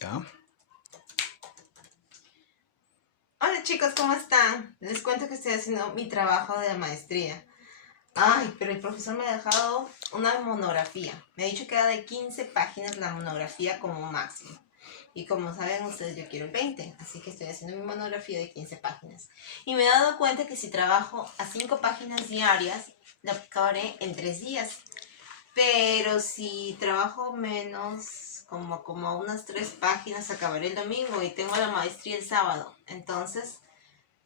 ¿Ya? Hola chicos, ¿cómo están? Les cuento que estoy haciendo mi trabajo de maestría. Ay, pero el profesor me ha dejado una monografía. Me ha dicho que era de 15 páginas la monografía como máximo. Y como saben ustedes, yo quiero 20. Así que estoy haciendo mi monografía de 15 páginas. Y me he dado cuenta que si trabajo a 5 páginas diarias, la acabaré en 3 días. Pero si trabajo menos, como unas 3 páginas, acabaré el domingo y tengo la maestría el sábado. Entonces,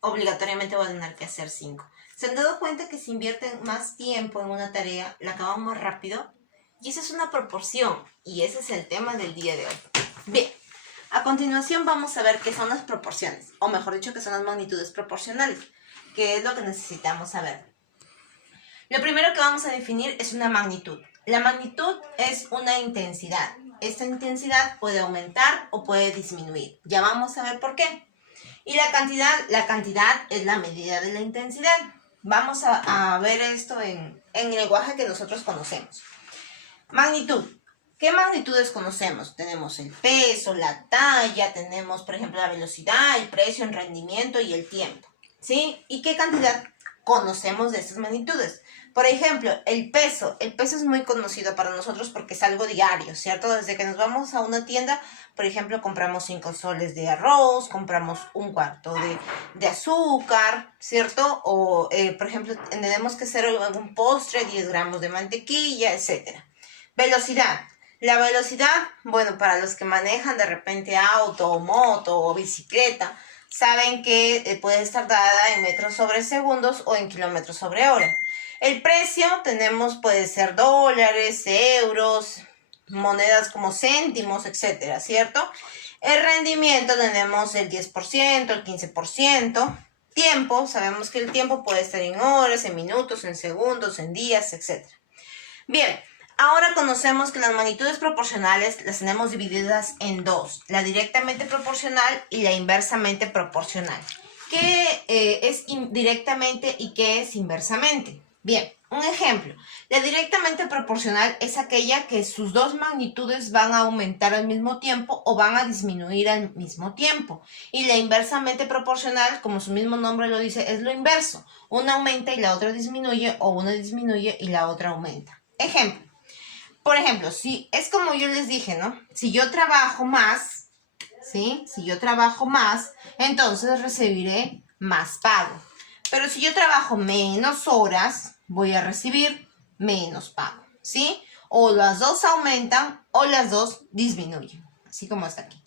obligatoriamente voy a tener que hacer 5. ¿Se han dado cuenta que si invierten más tiempo en una tarea, la acaban más rápido? Y esa es una proporción. Y ese es el tema del día de hoy. Bien, a continuación vamos a ver qué son las proporciones. O mejor dicho, qué son las magnitudes proporcionales. Que es lo que necesitamos saber. Lo primero que vamos a definir es una magnitud. La magnitud es una intensidad. Esta intensidad puede aumentar o puede disminuir. Ya vamos a ver por qué. Y la cantidad es la medida de la intensidad. Vamos a ver esto en el lenguaje que nosotros conocemos. Magnitud. ¿Qué magnitudes conocemos? Tenemos el peso, la talla, tenemos, por ejemplo, la velocidad, el precio, el rendimiento y el tiempo. ¿Sí? ¿Y qué cantidad conocemos de estas magnitudes? Por ejemplo, el peso. El peso es muy conocido para nosotros porque es algo diario, ¿cierto? Desde que nos vamos a una tienda, por ejemplo, compramos 5 soles de arroz, compramos un cuarto de azúcar, ¿cierto? O, por ejemplo, tenemos que hacer algún postre, 10 gramos de mantequilla, etc. Velocidad. La velocidad, bueno, para los que manejan de repente auto o moto o bicicleta, saben que puede estar dada en metros sobre segundos o en kilómetros sobre hora. El precio puede ser dólares, euros, monedas como céntimos, etcétera, ¿cierto? El rendimiento tenemos el 10%, el 15%. Tiempo, sabemos que el tiempo puede estar en horas, en minutos, en segundos, en días, etcétera. Bien, ahora conocemos que las magnitudes proporcionales las tenemos divididas en dos, la directamente proporcional y la inversamente proporcional. ¿Qué es directamente y qué es inversamente? Bien, un ejemplo. La directamente proporcional es aquella que sus dos magnitudes van a aumentar al mismo tiempo o van a disminuir al mismo tiempo. Y la inversamente proporcional, como su mismo nombre lo dice, es lo inverso. Una aumenta y la otra disminuye, o una disminuye y la otra aumenta. Ejemplo. Por ejemplo, si es como yo les dije, ¿no? Si yo trabajo más, ¿sí? Si yo trabajo más, entonces recibiré más pago. Pero si yo trabajo menos horas, voy a recibir menos pago, ¿sí? O las dos aumentan o las dos disminuyen, así como está aquí.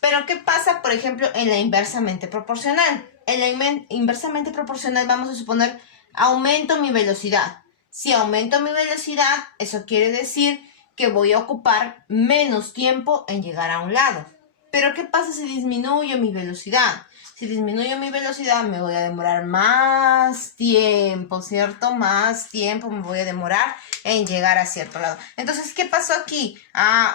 Pero ¿qué pasa, por ejemplo, en la inversamente proporcional? En la inversamente proporcional vamos a suponer aumento mi velocidad. Si aumento mi velocidad, eso quiere decir que voy a ocupar menos tiempo en llegar a un lado. Pero ¿qué pasa si disminuyo mi velocidad? Si disminuyo mi velocidad, me voy a demorar más tiempo, ¿cierto? Más tiempo me voy a demorar en llegar a cierto lado. Entonces, ¿qué pasó aquí?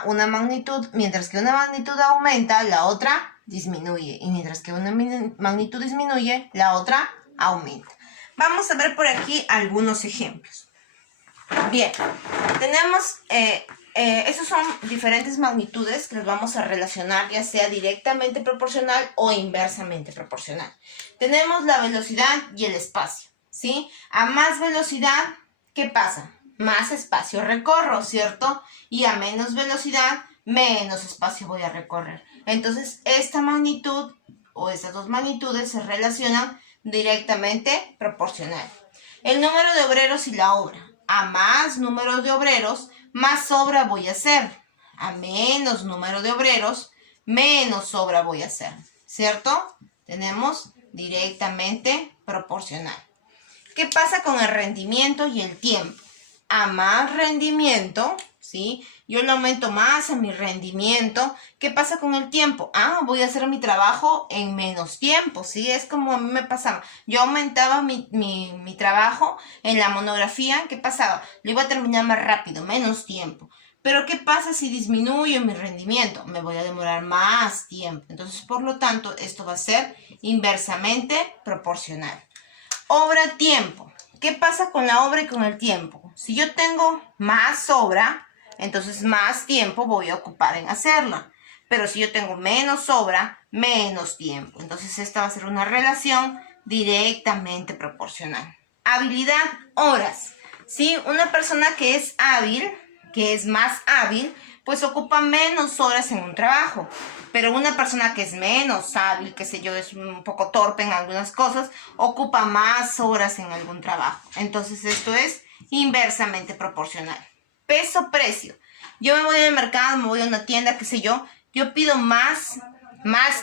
Una magnitud, mientras que una magnitud aumenta, la otra disminuye. Y mientras que una magnitud disminuye, la otra aumenta. Vamos a ver por aquí algunos ejemplos. Bien, tenemos... esas son diferentes magnitudes que las vamos a relacionar, ya sea directamente proporcional o inversamente proporcional. Tenemos la velocidad y el espacio, ¿sí? A más velocidad, ¿qué pasa? Más espacio recorro, ¿cierto? Y a menos velocidad, menos espacio voy a recorrer. Entonces, esta magnitud o estas dos magnitudes se relacionan directamente proporcional. El número de obreros y la obra. A más número de obreros, más obra voy a hacer. A menos número de obreros, menos obra voy a hacer. ¿Cierto? Tenemos directamente proporcional. ¿Qué pasa con el rendimiento y el tiempo? A más rendimiento, ¿sí? Yo le aumento más a mi rendimiento. ¿Qué pasa con el tiempo? Voy a hacer mi trabajo en menos tiempo, ¿sí? Es como a mí me pasaba. Yo aumentaba mi trabajo en la monografía. ¿Qué pasaba? Lo iba a terminar más rápido, menos tiempo. Pero ¿qué pasa si disminuyo mi rendimiento? Me voy a demorar más tiempo. Entonces, por lo tanto, esto va a ser inversamente proporcional. Obra-tiempo. ¿Qué pasa con la obra y con el tiempo? Si yo tengo más obra, entonces más tiempo voy a ocupar en hacerla. Pero si yo tengo menos sobra, menos tiempo. Entonces esta va a ser una relación directamente proporcional. Habilidad, horas. ¿Sí? Una persona que es hábil, que es más hábil, pues ocupa menos horas en un trabajo. Pero una persona que es menos hábil, qué sé yo, es un poco torpe en algunas cosas, ocupa más horas en algún trabajo. Entonces esto es inversamente proporcional. Peso-precio. Yo me voy al mercado, me voy a una tienda, qué sé yo pido más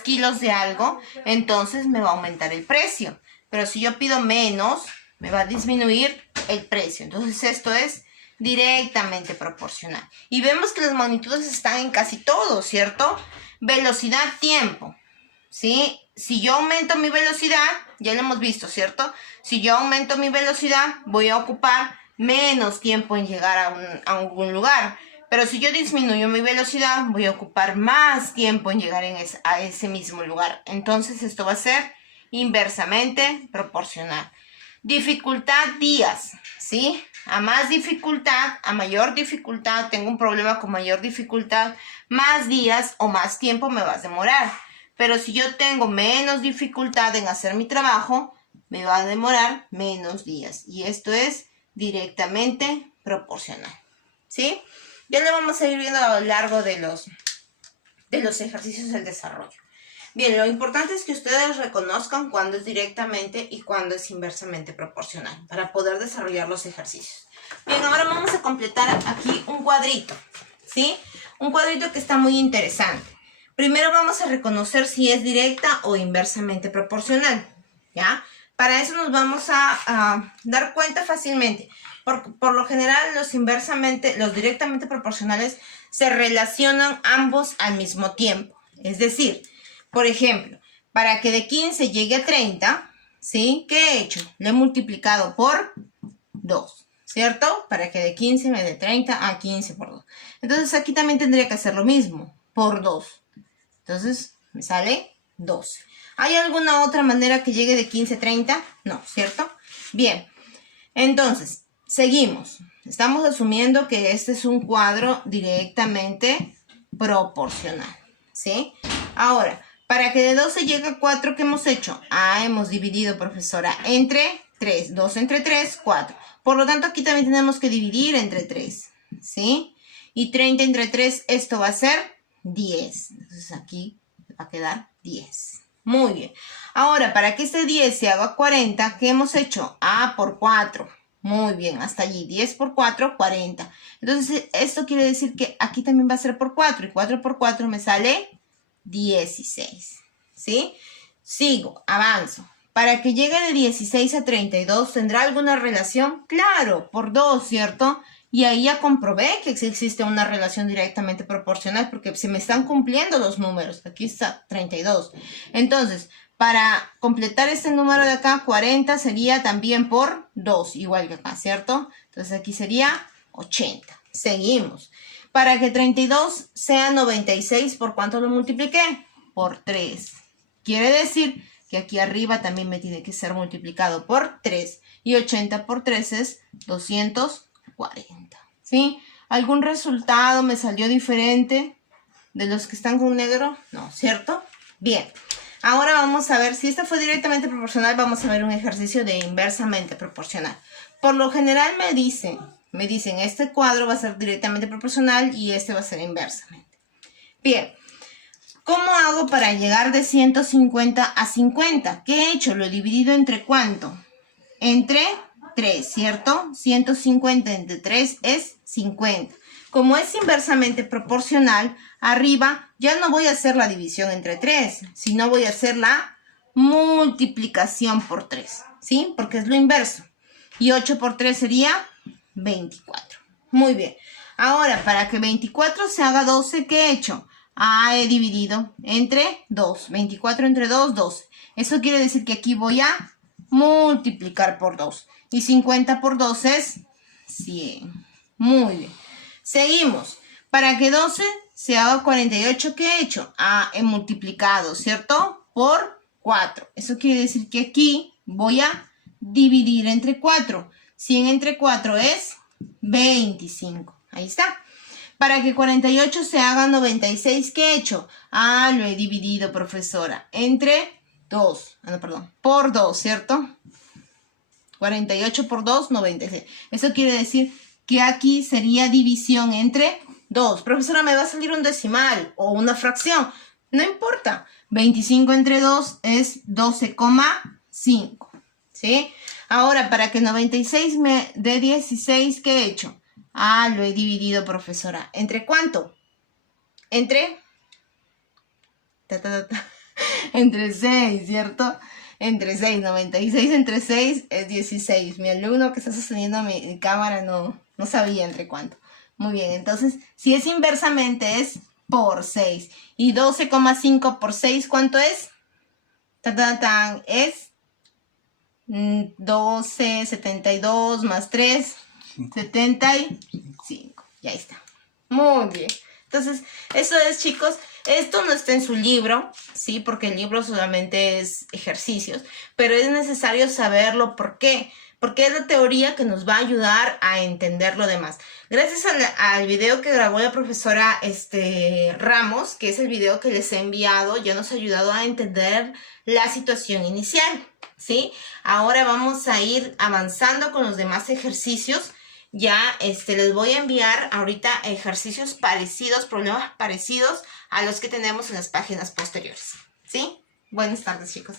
kilos de algo, entonces me va a aumentar el precio. Pero si yo pido menos, me va a disminuir el precio. Entonces esto es directamente proporcional. Y vemos que las magnitudes están en casi todo, ¿cierto? Velocidad, tiempo, ¿sí? Si yo aumento mi velocidad, ya lo hemos visto, ¿cierto? Si yo aumento mi velocidad, voy a ocupar menos tiempo en llegar a algún lugar. Pero si yo disminuyo mi velocidad, voy a ocupar más tiempo en llegar a ese mismo lugar. Entonces esto va a ser inversamente proporcional. Dificultad, días, ¿sí? A más dificultad, a mayor dificultad, tengo un problema con mayor dificultad, más días o más tiempo me va a demorar. Pero si yo tengo menos dificultad en hacer mi trabajo, me va a demorar menos días. Y esto es directamente proporcional, ¿sí? Ya lo vamos a ir viendo a lo largo de los ejercicios del desarrollo. Bien, lo importante es que ustedes reconozcan cuándo es directamente y cuándo es inversamente proporcional para poder desarrollar los ejercicios. Bien, ahora vamos a completar aquí un cuadrito, ¿sí? Un cuadrito que está muy interesante. Primero vamos a reconocer si es directa o inversamente proporcional, ¿ya? Para eso nos vamos a dar cuenta fácilmente. Por lo general, los directamente proporcionales se relacionan ambos al mismo tiempo. Es decir, por ejemplo, para que de 15 llegue a 30, ¿sí? ¿Qué he hecho? Le he multiplicado por 2, ¿cierto? Para que de 15 me dé 30 a 15 por 2. Entonces aquí también tendría que hacer lo mismo, por 2. Entonces me sale 12. ¿Hay alguna otra manera que llegue de 15 a 30? No, ¿cierto? Bien, entonces seguimos. Estamos asumiendo que este es un cuadro directamente proporcional, ¿sí? Ahora, para que de 12 llegue a 4, ¿qué hemos hecho? Hemos dividido, profesora, entre 3. 2 entre 3, 4. Por lo tanto, aquí también tenemos que dividir entre 3, ¿sí? Y 30 entre 3, esto va a ser 10. Entonces aquí va a quedar 10. Muy bien. Ahora, para que este 10 se haga 40, ¿qué hemos hecho? Por 4. Muy bien, hasta allí. 10 por 4, 40. Entonces, esto quiere decir que aquí también va a ser por 4. Y 4 por 4 me sale 16. ¿Sí? Sigo, avanzo. Para que llegue de 16 a 32, ¿tendrá alguna relación? Claro, por 2, ¿cierto? Y ahí ya comprobé que existe una relación directamente proporcional porque se me están cumpliendo los números. Aquí está 32. Entonces, para completar este número de acá, 40 sería también por 2, igual que acá, ¿cierto? Entonces aquí sería 80. Seguimos. Para que 32 sea 96, ¿por cuánto lo multipliqué? Por 3. Quiere decir que aquí arriba también me tiene que ser multiplicado por 3. Y 80 por 3 es 240. ¿Sí? ¿Algún resultado me salió diferente de los que están con negro? No, ¿cierto? Bien. Ahora vamos a ver, si esta fue directamente proporcional, vamos a ver un ejercicio de inversamente proporcional. Por lo general me dicen, este cuadro va a ser directamente proporcional y este va a ser inversamente. Bien, ¿cómo hago para llegar de 150 a 50? ¿Qué he hecho? Lo he dividido entre ¿cuánto? Entre 3, ¿cierto? 150 entre 3 es 50. Como es inversamente proporcional, arriba ya no voy a hacer la división entre 3, sino voy a hacer la multiplicación por 3, ¿sí? Porque es lo inverso. Y 8 por 3 sería 24. Muy bien. Ahora, para que 24 se haga 12, ¿qué he hecho? He dividido entre 2. 24 entre 2, 12. Eso quiere decir que aquí voy a multiplicar por 2. Y 50 por 2 es 100. Muy bien. Seguimos. Para que 12 se haga 48, ¿qué he hecho? He multiplicado, ¿cierto? Por 4. Eso quiere decir que aquí voy a dividir entre 4. 100 entre 4 es 25. Ahí está. Para que 48 se haga 96, ¿qué he hecho? Ah, lo he dividido, profesora, entre 2. Ah, no, perdón, por 2, ¿cierto? 48 por 2, 96. Eso quiere decir que aquí sería división entre 2. Profesora, me va a salir un decimal o una fracción. No importa. 25 entre 2 es 12,5. ¿Sí? Ahora, para que 96 me dé 16, ¿qué he hecho? Ah, lo he dividido, profesora. ¿Entre cuánto? Entre... Entre 6, ¿cierto? Entre 6, 96 entre 6 es 16. Mi alumno que está sosteniendo mi cámara no sabía entre cuánto. Muy bien, entonces, si es inversamente es por 6. ¿Y 12,5 por 6 cuánto es? Es 12, 72 más 3, 75. Ya está. Muy bien. Entonces, eso es, chicos. Esto no está en su libro, ¿sí? Porque el libro solamente es ejercicios, pero es necesario saberlo. ¿Por qué? Porque es la teoría que nos va a ayudar a entender lo demás. Gracias al video que grabó la profesora Ramos, que es el video que les he enviado, ya nos ha ayudado a entender la situación inicial, ¿sí? Ahora vamos a ir avanzando con los demás ejercicios. Ya les voy a enviar ahorita ejercicios parecidos, problemas parecidos a los que tenemos en las páginas posteriores, ¿sí? Buenas tardes, chicos.